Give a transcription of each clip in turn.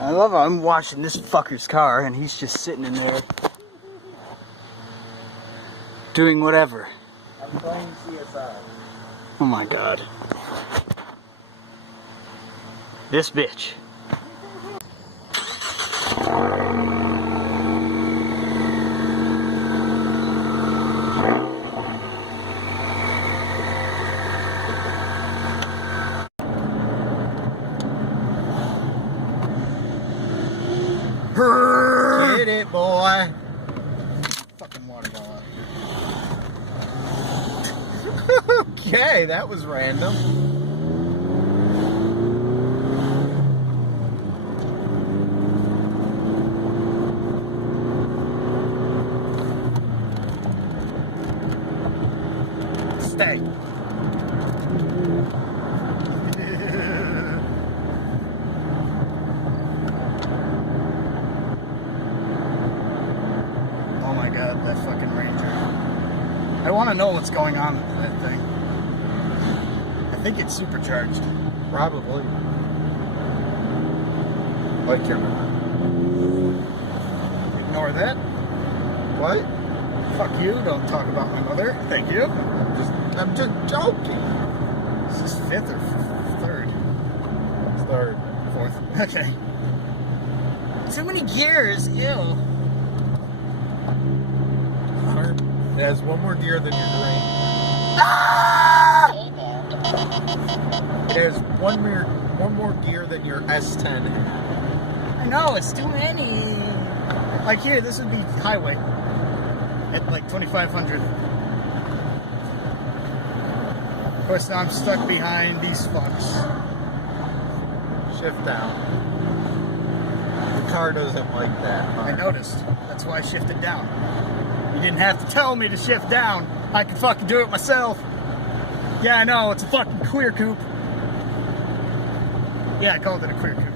I love how I'm washing this fucker's car and he's just sitting in there doing whatever. I'm playing CSI. Oh my god. This bitch. Get it, boy. Fucking water ball. Okay, that was random. Stay. Oh my god, that fucking Ranger. I want to know what's going on with that thing. I think it's supercharged. Probably. Like your mom. Ignore that. What? Fuck you, don't talk about my mother. Thank you. I'm just joking. Is this fifth or third? It's third. Fourth. Okay. Too many gears, ew. Hunter, it has one more gear than your green. Ah! It has one more gear than your S10 had. I know, it's too many. Like here, this would be highway. At like 2,500. Of course, now I'm stuck behind these fucks. Shift down. The car doesn't like that. I noticed. That's why I shifted down. You didn't have to tell me to shift down. I can fucking do it myself. Yeah, I know, it's a fucking queer coupe. Yeah, I called it a queer coupe.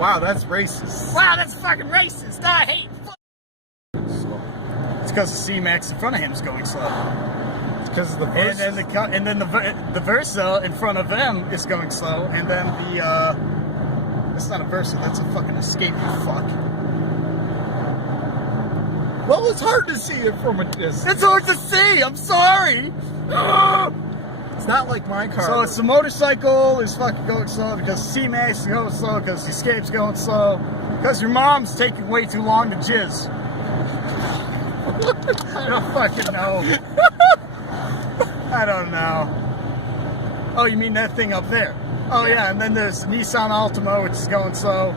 Wow, that's racist. Wow, that's fucking racist. I hate It's because the C-Max in front of him is going slow. It's because of the And then the Versa in front of them is going slow, and then that's not a Versa, that's a fucking Escape, you fuck. Well, it's hard to see it from a distance. It's hard to see, I'm sorry! It's not like my car. So it's the motorcycle is fucking going slow because C-Max is going slow, because the Escape's going slow, because your mom's taking way too long to jizz. I don't fucking know. I don't know. Oh, you mean that thing up there? Oh yeah, and then there's the Nissan Altima, which is going slow.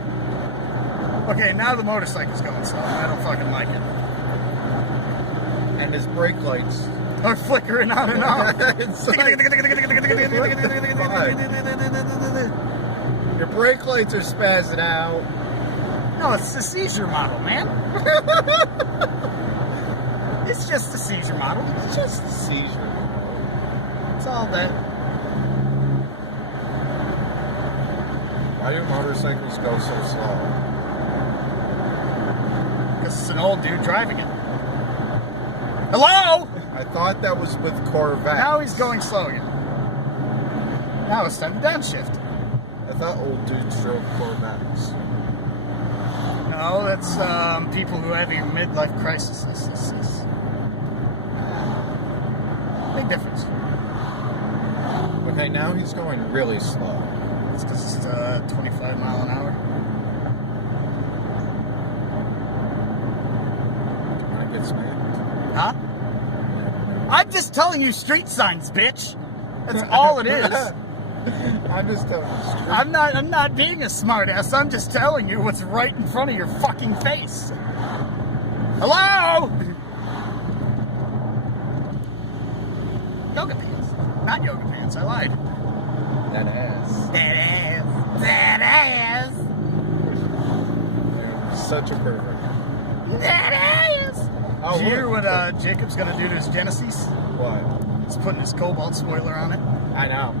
Okay, now the motorcycle's going slow. I don't fucking like it. And his brake lights are flickering on and off. Your brake lights are spazzing out. No, it's the seizure model, man. It's just the seizure model. It's just the seizure. It's all that. Why do motorcycles go so slow? Because it's an old dude driving it. Hello? I thought that was with Corvette. Now he's going slow again. Now it's time to downshift. I thought old dudes drove Corvettes. No, that's people who have a midlife crisis. Big difference. Okay, now he's going really slow. It's because it's 25 mile an hour. Wanna get smacked? Huh? I'm just telling you street signs, bitch. That's all it is. I'm just telling you straight. I'm not being a smartass. I'm just telling you what's right in front of your fucking face. Hello? Yoga pants. Not yoga pants, I lied. That ass. That ass. That ass. You're such a pervert. That ass. Oh, Did you hear look. what Jacob's gonna do to his Genesis? What? He's putting his Cobalt spoiler on it. I know.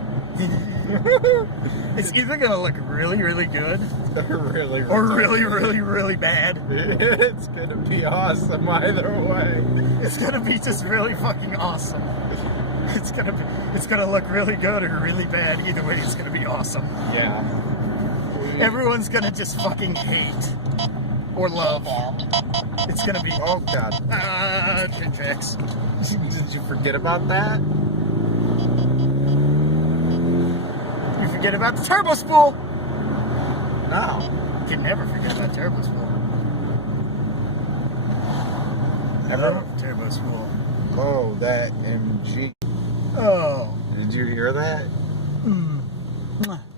It's either gonna look really, really good really, or really, really, really bad. It's gonna be awesome either way. It's gonna be just really fucking awesome. It's gonna look really good or really bad. Either way, it's gonna be awesome. Yeah. Everyone's gonna just fucking hate or love. It's gonna be Oh God! train tracks. Did you forget about that? You forget about the turbo spool. No. You can never forget about turbo spool. I Never? love turbo spool. Oh, that MG. Oh, Did you hear that?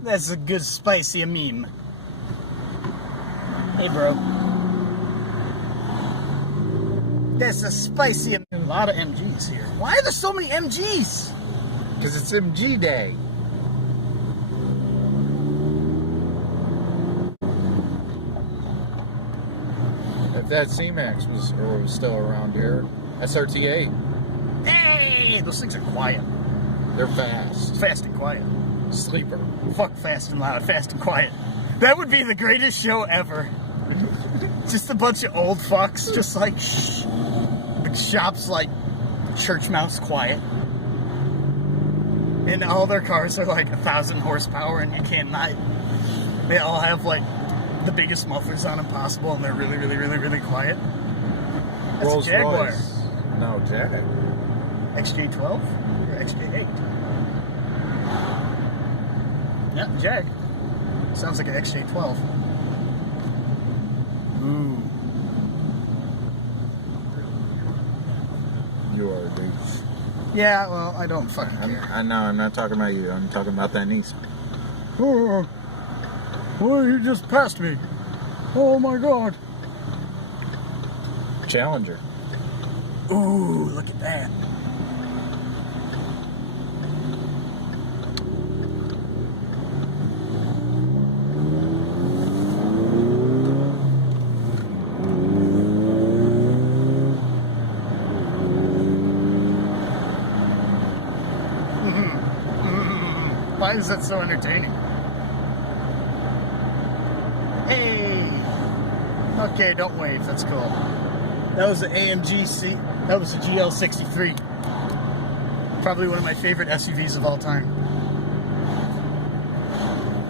that's a good spicy meme. Hey, bro. That's a spicy. A lot of MGs here. Why are there so many MGs? Because it's MG Day. If that C-Max was still around here, SRT8, Hey, those things are quiet. they're fast. Fast and quiet. Sleeper. Fuck fast and loud, fast and quiet. That would be the greatest show ever. Just a bunch of old fucks, just like shh. The shop's like church mouse quiet. And all their cars are like 1,000 horsepower and you cannot. They all have like the biggest mufflers on them possible and they're really, really, really, really quiet. That's Rolls a Jaguar. Royce. No, Jag. XJ12 or XJ8? Yeah, Jag. Sounds like an XJ12. Ooh. You are a douche. Yeah, well, I don't fucking care. I know, I'm not talking about you. I'm talking about that Nissan. Oh, he just passed me. Oh my god. Challenger. Ooh, look at that. Why is that so entertaining? Hey! Okay, don't wave, that's cool. That was an AMG C. That was a GL63. Probably one of my favorite SUVs of all time.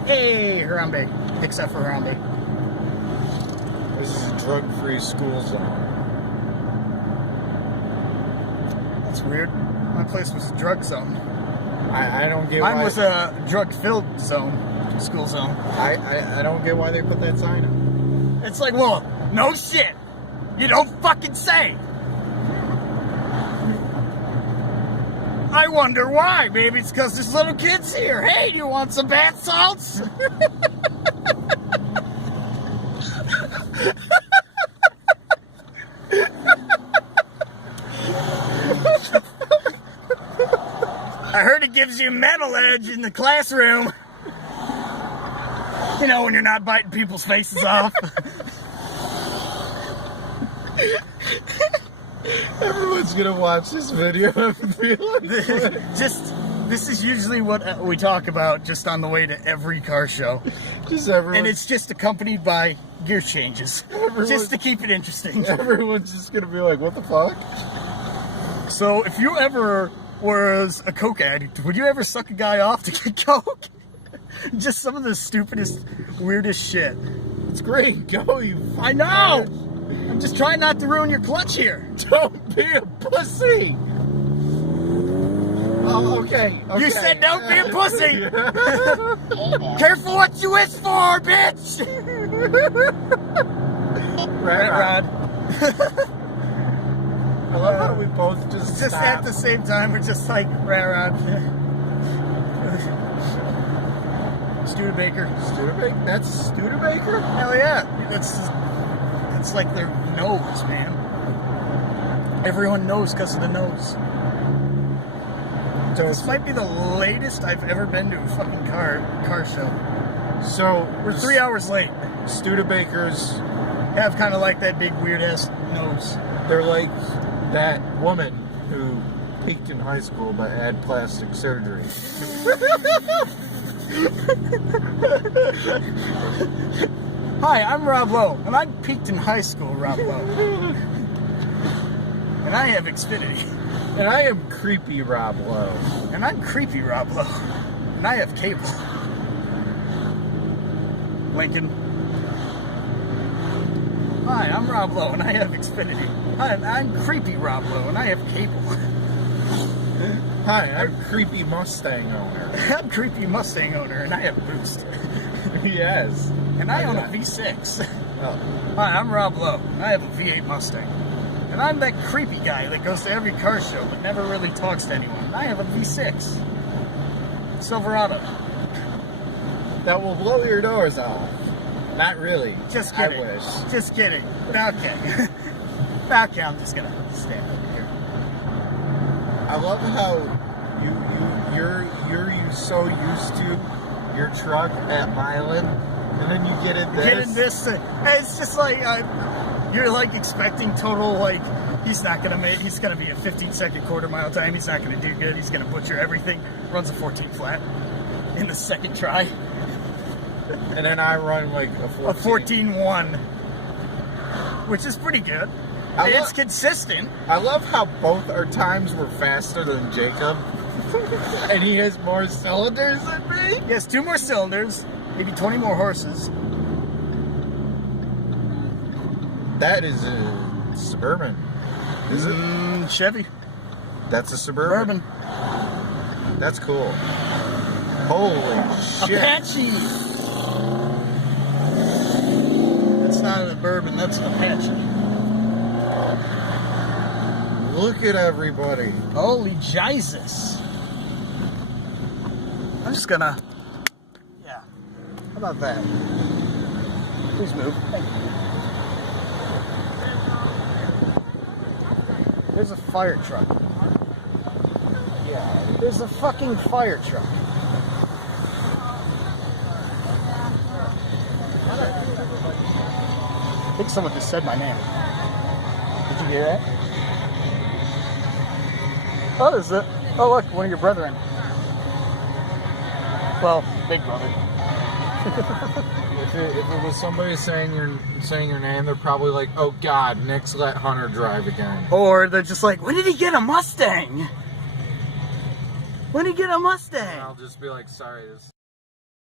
Hey, Harambe. Except for Harambe. This is a drug-free school zone. That's weird. My place was a drug zone. I don't get Mine why. was a drug-filled zone. School zone. I don't get why they put that sign up. It's like, well, no shit. You don't fucking say. I wonder why. Maybe it's because there's little kids here. Hey, do you want some bath salts? I heard it gives you mental edge in the classroom. You know, when you're not biting people's faces off. Everyone's gonna watch this video and be like, This is usually what we talk about just on the way to every car show. just everyone. And it's just accompanied by gear changes. Just to keep it interesting. Everyone's just gonna be like, what the fuck? So if you ever was a coke addict, would you ever suck a guy off to get coke? Just some of the stupidest, weirdest shit. It's great. Go, you. I know! I'm just trying not to ruin your clutch here. Don't be a pussy. Oh, okay. You said don't be a pussy. Careful what you wish for, bitch. Rat Rod. I love how we both just Just stop. at the same time, we're just like, Rod. Studebaker. Studebaker? That's Studebaker? Hell yeah. That's like their nose, man. Everyone knows because of the nose. So, This might be the latest I've ever been to a fucking car show. so We're 3 hours late. Studebakers, Have kind of like that big weird ass nose. they're like that woman who peaked in high school but had plastic surgery. Hi, I'm Rob Lowe, and I peaked in high school, Rob Lowe. And I have Xfinity. And I am creepy Rob Lowe. And I'm creepy Rob Lowe. And I have cable. Lincoln. Hi, I'm Rob Lowe, and I have Xfinity. Hi, I'm creepy Rob Lowe, and I have cable. Hi, I'm creepy Mustang owner. I'm creepy Mustang owner, and I have Boost. Yes. And I own a V6. Oh. Hi, I'm Rob Lowe. I have a V8 Mustang. And I'm that creepy guy that goes to every car show but never really talks to anyone. I have a V6. Silverado. That will blow your doors off. Not really. Just kidding. I wish. Just kidding. Okay. Okay, I'm just gonna stand over here. I love how you're so used to your truck at Milan, and then you get in this. Getting this, it's just like you're like expecting total like he's gonna be a 15-second quarter mile time. He's not gonna do good. He's gonna butcher everything. Runs a 14 flat in the second try. And then I run like a 14-1, which is pretty good. It's consistent. I love how both our times were faster than Jacob, and he has more cylinders than me. He has 2 more cylinders, maybe 20 more horses. That is a Suburban. Is it? Chevy. That's a Suburban. Bourbon. That's cool. Holy shit. Apache. That's not a Bourbon, that's an Apache. Look at everybody. Holy Jesus. I'm just gonna... Yeah. How about that? Please move. Thank you. There's a fire truck. Yeah. There's a fucking fire truck. I think someone just said my name. Did you hear that? Oh, there's it. Oh, look, one of your brethren. Well, big brother. If it was somebody saying your name, they're probably like, "Oh God, Nick's let Hunter drive again." Or they're just like, when did he get a Mustang? When did he get a Mustang? And I'll just be like, "Sorry, this